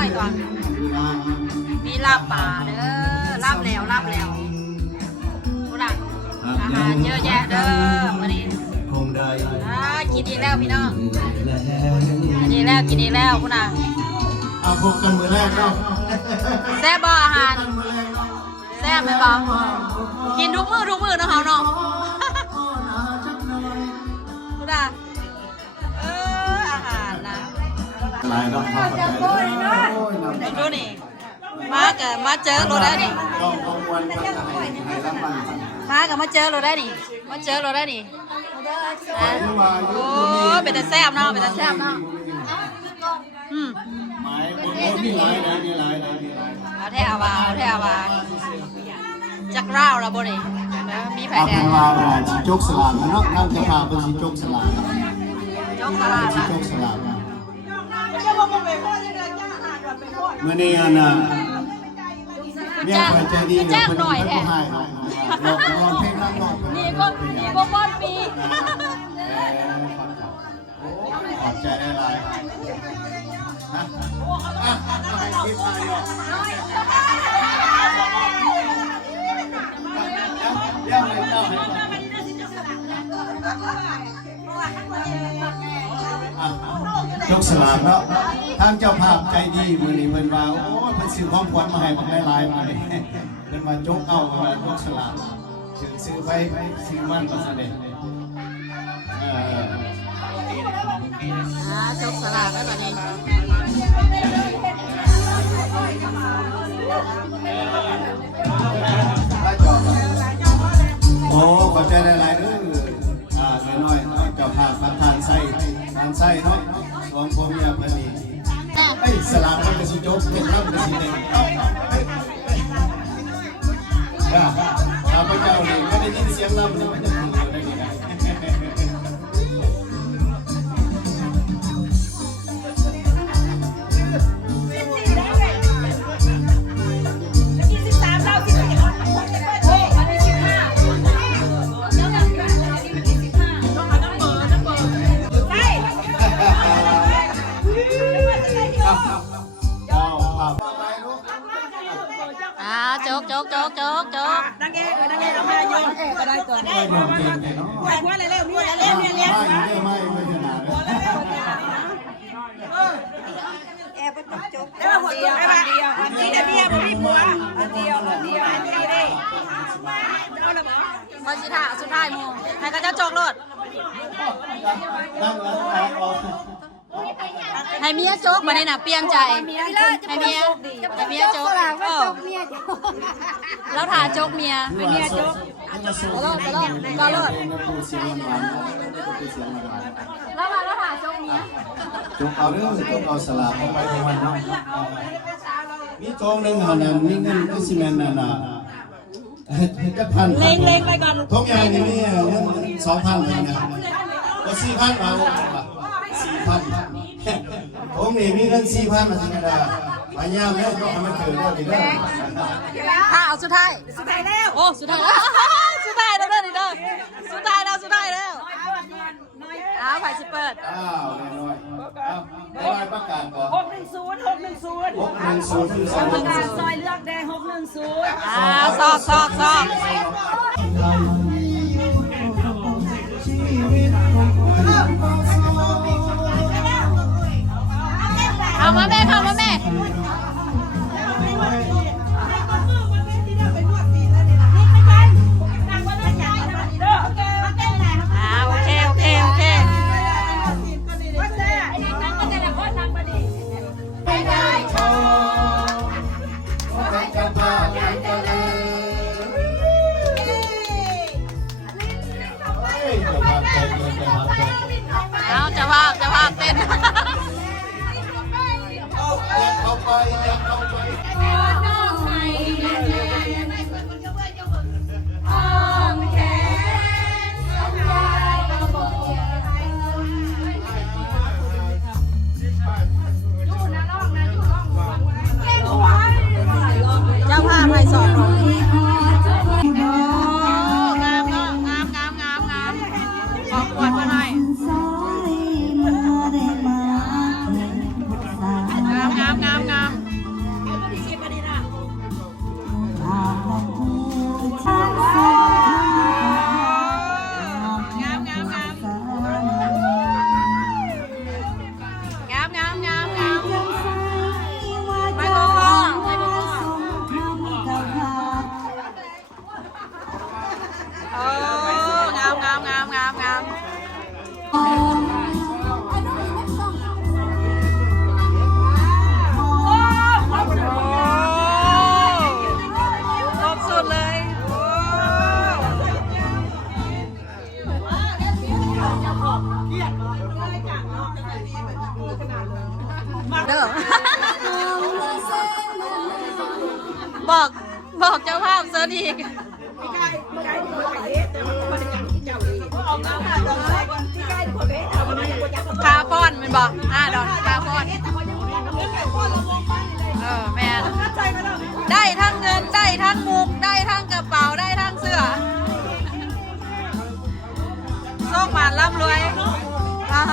อยก่อนมีลาบป่าเด้อลาบแล้วผู้หลักอาหารเยอะแยะเด้อวันนี้กินดีแล้วพี่น้องกินดีแล้วผู้หลักพบกันมือแรกเนาะแซ่บบ่อาหารแซ่บไหมบ่กินทุกมื้อเนาะเฮาเนาะผู้หลักอาหารนะลายต้องเข้าใจดูนี่มาเจอเราได้นี่มากับมาเจอเราได้นี่โอ้เป็นแต่แซ่บเนาะมีหลายเอาแท้เอาว่าจักราวเราบ่นี่มีไผ่แดงชิจกสลากเนาะนั่งจะพาไปชิจกสลากเมื่อนี้นะเมียคอยใจดีจ้างหน่อยแท้ร้องเพลงนั่งร้องนี่ก็ป้อนปีขอบใจได้หลายให้คิดไปเนาะยกสลากเนาะทางเจ้าภาพใจดีมือนี้เพิ่นว่าโอ้เพิ่นซื้อของขวัญมาให้บักหลายๆมาเนี่ยเพิ่นมายกเอายกสลากซื้อไปซื้อมันมาแสดงยกสลากแล้วตอนนี้โอ้ขอใจได้หลายเด้อน้อยๆเจ้าภาพมาทานไส้เนาะสองพ่อเมียพอดีสลากมันก็สิจบเป็นรับก็สิได้ข้าพเจ้านี่ก็ได้ยินเสียงลำนี่มันจะพูดได้ยังไงโจ๊กดังเองเอามาโยนก็ได้ก่อนได้ว่าอะไรเร็วไม่ขนาดเลยแอบไปตบจุ๊บแล้วหัวจุ๊บไปวันนี้เมียผมมีผัววันเดียวได้เอาละบ่พอสุดท้ายมูให้ก็จะโจกรถให้เมียโจ๊กมาในน่ะเปลี่ยนใจให้เมียโจ๊กแล้วถ่าโจ๊กเมียโจ๊กตลอดแล้วถ่าโจ๊กเมียจกเอาเรื่องจกเอาสลากเข้าไปในวันเนาะมีทองหนึ่งหันนั้นมีเงินก็สิแมนน่ะจะพันเล็งไปก่อนทองอย่างนี้เนี่ย2,000เลยนะก็4,000เอา4,000ผมนี่มีเงิน4,000มาธรรมดาพยายามแล้วก็ให้มันเกิดได้ดีแล้วเอาสุดท้ายแล้วโอ้สุดท้ายแล้วสุดท้ายแล้วเอาไผ่สิเปิดน้อยประกาศก่อน610ซอยเลือกแดง610ซอกเข้ามาแม่โอเคเอาจะภาพเต้นเข้าไปเจ้าภาพให้สอนงาม ต้นอีก ไม่ได้ที่คนเฮ็ดแต่ว่าคนเจ้าดีก็ออกมาค่ะดอกไม้ที่ใกล้ที่คนเฮ็ดแต่ว่ามันยังบ่อยาก คาฟอนมันบอกดอนคาฟอน แต่ว่ายังบ่อยากกับเงินแต่คนละวงไปเลย แม่น เข้าใจกันแล้ว ได้ทั้งเงินได้ทั้งมุกได้ทั้งกระเป๋าได้ทั้งเสื้อโชคหมานร่ำรวยฮะ